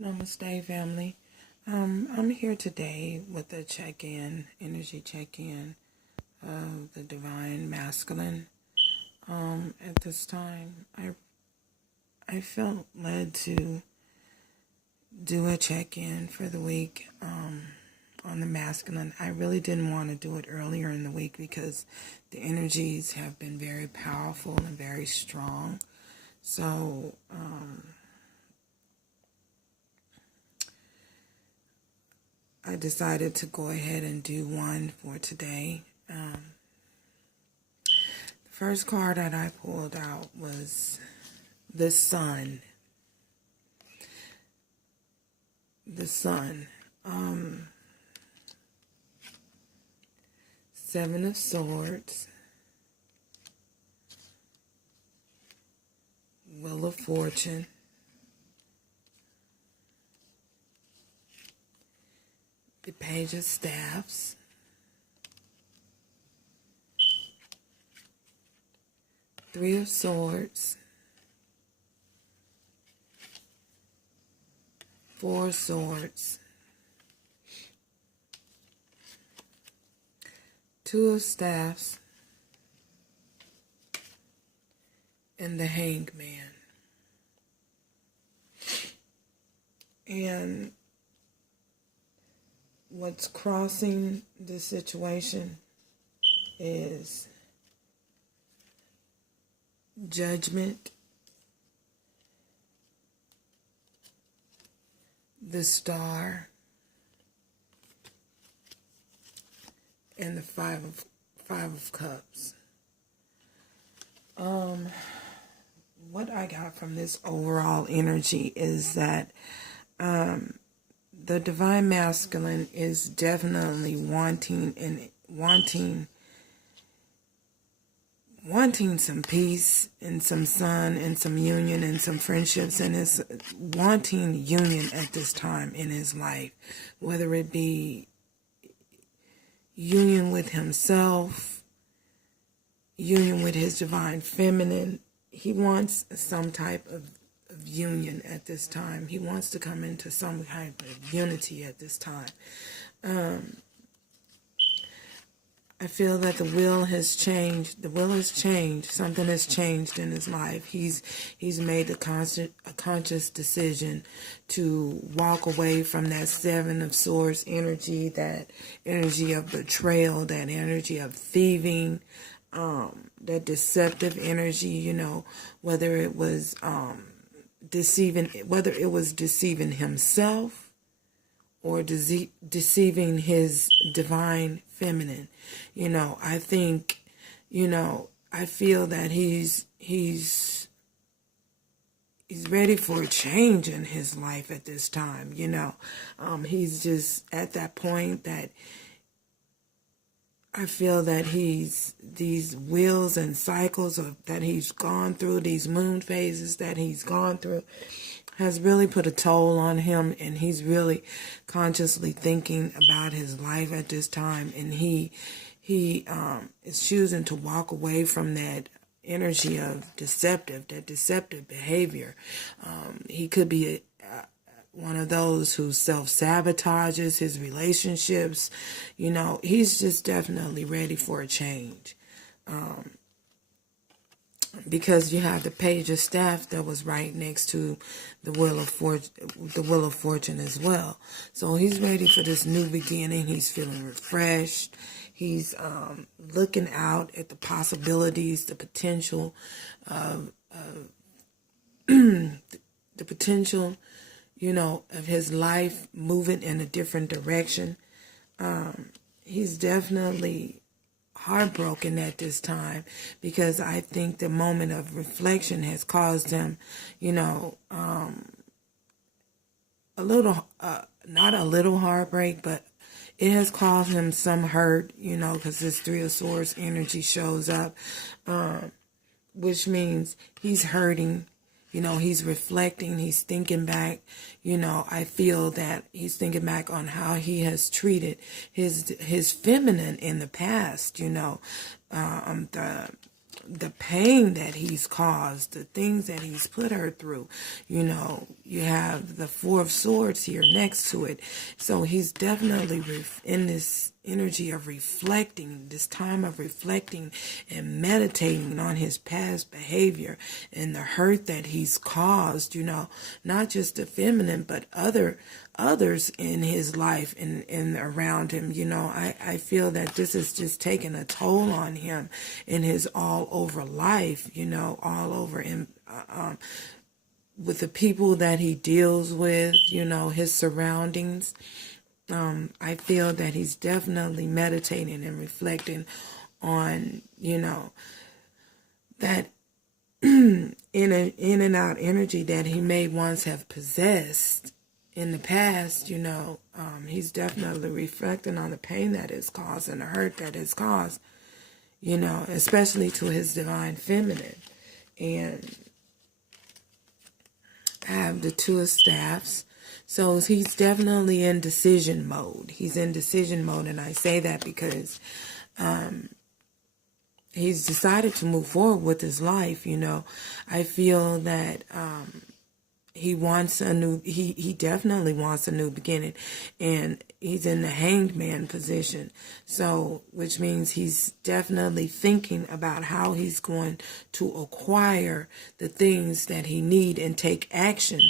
Namaste, family. I'm here today with a energy check-in of the Divine Masculine. At this time, I felt led to do a check-in for the week on the masculine. I really didn't want to do it earlier in the week because the energies have been very powerful and very strong. So, I decided to go ahead and do one for today. The first card that I pulled out was the Sun. The Sun. Seven of Swords. Wheel of Fortune. The Page of Staffs. Three of Swords. Four of Swords. Two of Staffs. And the Hanged Man. And what's crossing the situation is Judgment, the Star, and the Five of Cups. What I got from this overall energy is that the Divine Masculine is definitely wanting some peace and some sun and some union and some friendships, and is wanting union at this time in his life, whether it be union with himself, union with his divine feminine. He wants some type of union at this time. He wants to come into some type of unity at this time. I feel that the will has changed. The will has changed. Something has changed in his life. He's made a conscious decision to walk away from that Seven of Swords energy, that energy of betrayal, that energy of thieving, that deceptive energy, whether it was deceiving himself or deceiving his divine feminine. I think, I feel that he's ready for a change in his life at this time. He's just at that point that I feel that these wheels and cycles that he's gone through, these moon phases that he's gone through, has really put a toll on him, and he's really consciously thinking about his life at this time, and he is choosing to walk away from that energy of deceptive behavior. He could be one of those who self-sabotages his relationships. He's just definitely ready for a change. Because you have the Page of Staff that was right next to the Wheel of Fortune as well. So he's ready for this new beginning. He's feeling refreshed. He's looking out at the possibilities, the potential of the potential, of his life moving in a different direction. He's definitely heartbroken at this time, because I think the moment of reflection has caused him, a little, not a little heartbreak, but it has caused him some hurt, because this Three of Swords energy shows up, which means he's hurting. He's reflecting, he's thinking back. I feel that he's thinking back on how he has treated his feminine in the past. the pain that he's caused, the things that he's put her through. You know, you have the Four of Swords here next to it. So he's definitely in this energy of reflecting, this time of reflecting and meditating on his past behavior and the hurt that he's caused, you know, not just the feminine, but others in his life and around him. You know, I feel that this is just taking a toll on him in his all over life, you know, all over in with the people that he deals with, you know, his surroundings. I feel that he's definitely meditating and reflecting on, you know, that in and out energy that he may once have possessed in the past. You know, he's definitely reflecting on the pain that is caused and the hurt that is caused, you know, especially to his divine feminine. And I have the Two of Staffs. So he's definitely in decision mode. He's in decision mode, and I say that because he's decided to move forward with his life. You know, I feel that he wants a new. He definitely wants a new beginning, and he's in the Hanged Man position. So, which means he's definitely thinking about how he's going to acquire the things that he need and take action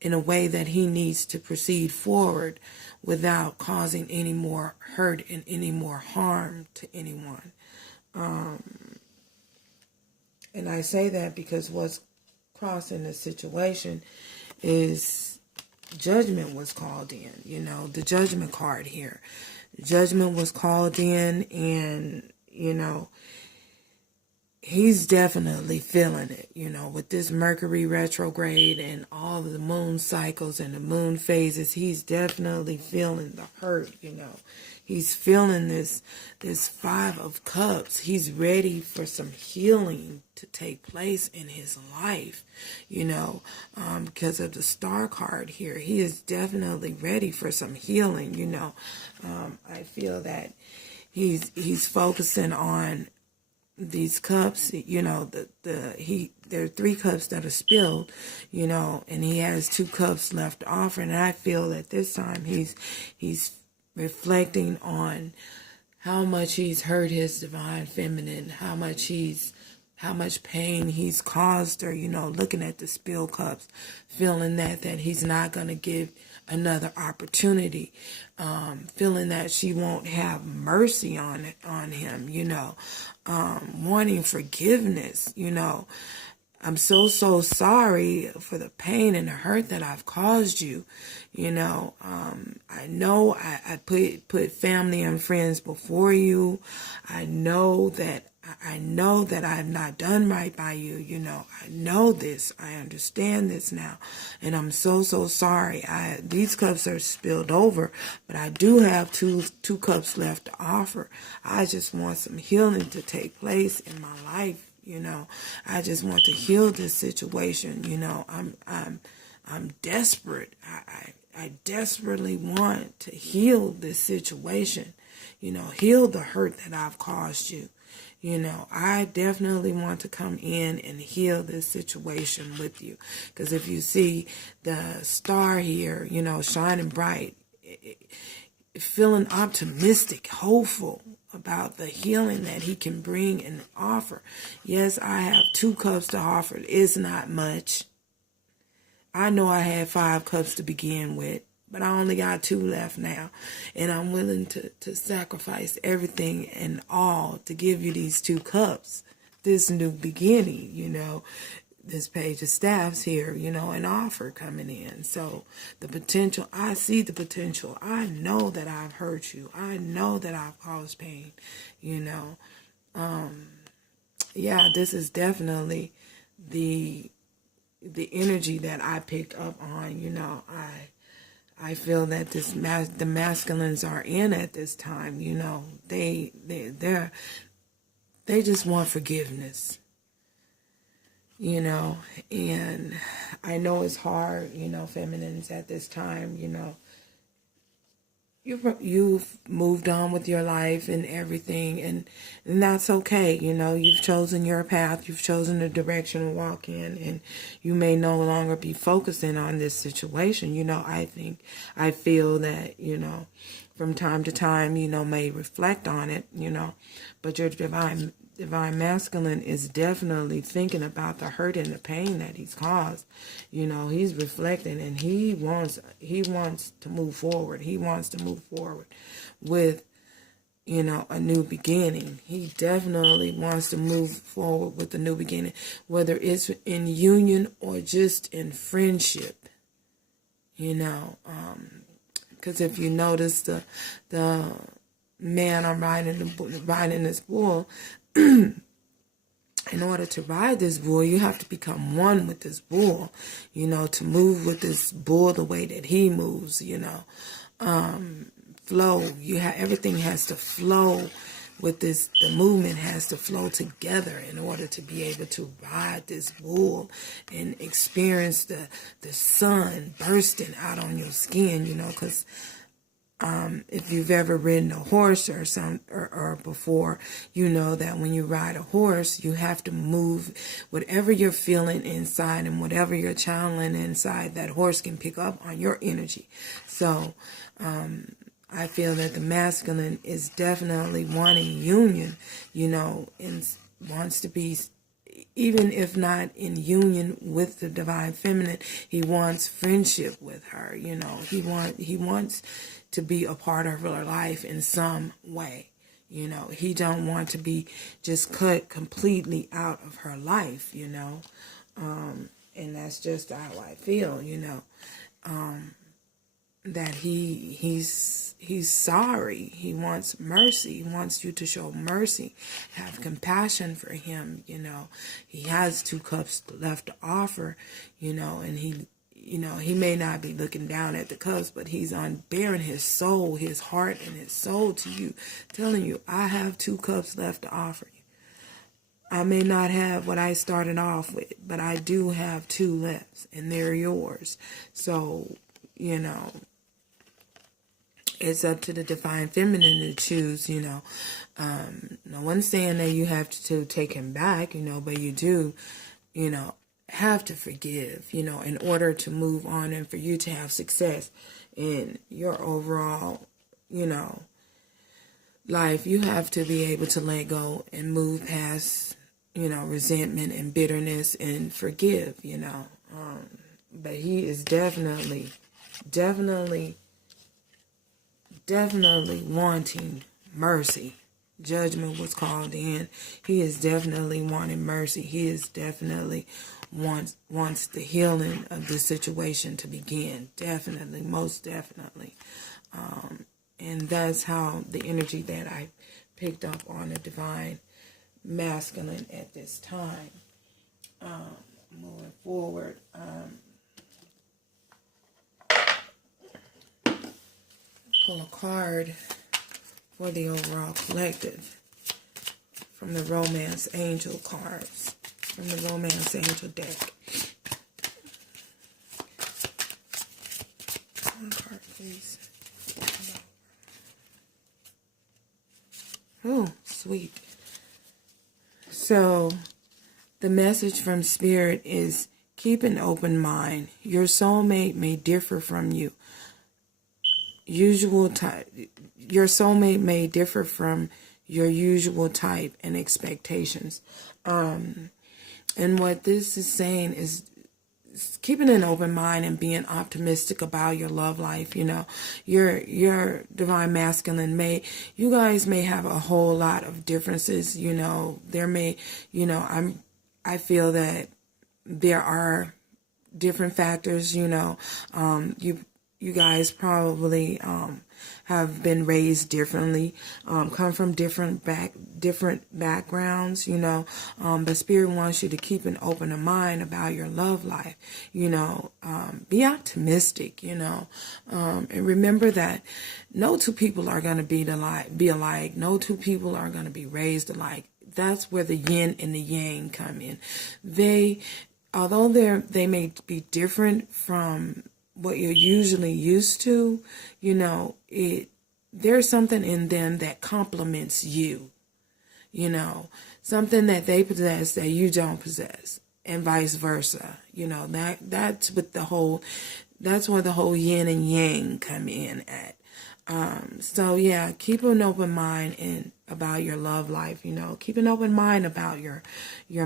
in a way that he needs to proceed forward without causing any more hurt and any more harm to anyone. And I say that because what's crossing the situation is judgment was called in. You know, the judgment card here. Judgment was called in, and, you know, he's definitely feeling it, you know, with this Mercury retrograde and all the moon cycles and the moon phases. He's definitely feeling the hurt, you know. He's feeling this Five of Cups. He's ready for some healing to take place in his life, you know, because of the Star card here. He is definitely ready for some healing, you know. I feel that he's focusing on these cups, you know, there are 3 cups that are spilled, you know, and he has 2 cups left to offer. And I feel that this time he's reflecting on how much he's hurt his divine feminine, how much pain he's caused her, you know, looking at the spilled cups, feeling that he's not going to give another opportunity, feeling that she won't have mercy on him, you know, wanting forgiveness, you know. I'm so sorry for the pain and the hurt that I've caused you. You know, I know I put family and friends before you. I know that I've not done right by you. You know, I know this. I understand this now. And I'm so sorry. These cups are spilled over, but I do have two cups left to offer. I just want some healing to take place in my life. You know, I just want to heal this situation. You know, I'm desperate. I desperately want to heal this situation. You know, heal the hurt that I've caused you. You know, I definitely want to come in and heal this situation with you. Because if you see the star here, you know, shining bright, feeling optimistic, hopeful about the healing that he can bring and offer. Yes, I have 2 cups to offer. It's not much. I know I had 5 cups to begin with, but I only got 2 left now. And I'm willing to sacrifice everything and all to give you these 2 cups, this new beginning, you know. This Page of Staffs here, you know, an offer coming in. So the potential, I see the potential. I know that I've hurt you. I know that I've caused pain, you know. Yeah, this is definitely the energy that I pick up on, you know. I feel that the masculines are in at this time, you know. They just want forgiveness. You know, and I know it's hard, you know, feminines at this time, you know, you've moved on with your life and everything, and that's okay. You've chosen your path, you've chosen the direction to walk in, and you may no longer be focusing on this situation. I feel that, from time to time, may reflect on it, but your divine masculine is definitely thinking about the hurt and the pain that he's caused. He's reflecting, and he wants to move forward. He wants to move forward with, a new beginning. He definitely wants to move forward with a new beginning, whether it's in union or just in friendship. Because if you notice the man I'm riding this bull, in order to ride this bull, you have to become one with this bull, to move with this bull the way that he moves, flow. Everything has to flow with this. The movement has to flow together in order to be able to ride this bull and experience the sun bursting out on your skin, because if you've ever ridden a horse or before, you know that when you ride a horse, you have to move whatever you're feeling inside, and whatever you're channeling inside, that horse can pick up on your energy. So I feel that the masculine is definitely wanting union, and wants to be, even if not in union with the divine feminine, he wants friendship with her. He wants to be a part of her life in some way. He don't want to be just cut completely out of her life, and that's just how I feel, that he's sorry. He wants mercy. He wants you to show mercy, have compassion for him. He has 2 cups left to offer, and he may not be looking down at the cups, but he's bearing his soul, his heart and his soul to you, telling you, I have 2 cups left to offer you. I may not have what I started off with, but I do have 2 left, and they're yours. So, it's up to the divine feminine to choose, no one's saying that you have to take him back, but you do, have to forgive, in order to move on and for you to have success in your overall, life. You have to be able to let go and move past, resentment and bitterness and forgive, but he is definitely wanting mercy. Judgment was called in. He is definitely wanting mercy. He is definitely wants the healing of the situation to begin. Definitely, most definitely. And that's how the energy that I picked up on the divine masculine at this time. Moving forward, pull a card for the overall collective from the Romance Angel cards, from the Romance Angel deck. One card, please. Oh, sweet. So, the message from Spirit is keep an open mind. Your soulmate may differ from you. Your soulmate may differ from your usual type and expectations. And what this is saying is keeping an open mind and being optimistic about your love life. Your divine masculine you guys may have a whole lot of differences. There may, I feel that there are different factors. You guys probably have been raised differently, come from different backgrounds, but Spirit wants you to keep an open mind about your love life, be optimistic, and remember that no 2 people are going to be alike. No 2 people are going to be raised alike. That's where the yin and the yang come in. Although they may be different from what you're usually used to, there's something in them that complements you, you know, something that they possess that you don't possess, and vice versa. You know, that's with the whole, that's where the whole yin and yang come in at. So yeah, keep an open mind about your love life, you know, keep an open mind about your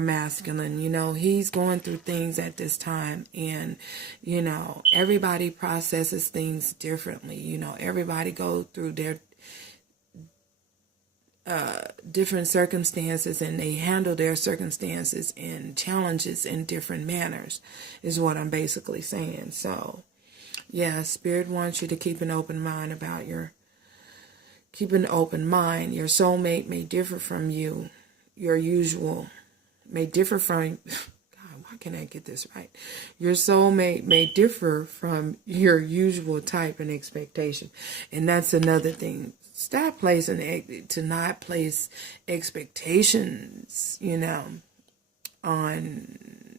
masculine, you know, he's going through things at this time, and, you know, everybody processes things differently, you know, everybody go through their different circumstances, and they handle their circumstances and challenges in different manners, is what I'm basically saying. So yeah, Spirit wants you to keep an open mind about keep an open mind. Your soulmate may differ from you. Your usual may differ from, God, why can't I get this right? Your soulmate may differ from your usual type and expectation. And that's another thing. Stop to not place expectations, you know, on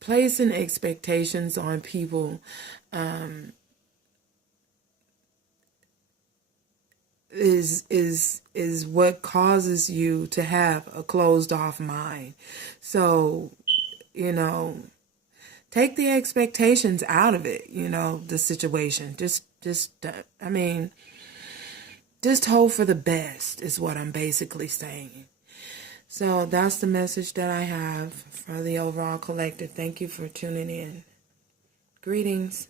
placing expectations on people is what causes you to have a closed off mind. So, you know, take the expectations out of it, you know, the situation. Just I mean, just hope for the best is what I'm basically saying. So that's the message that I have for the overall collective. Thank you for tuning in. Greetings.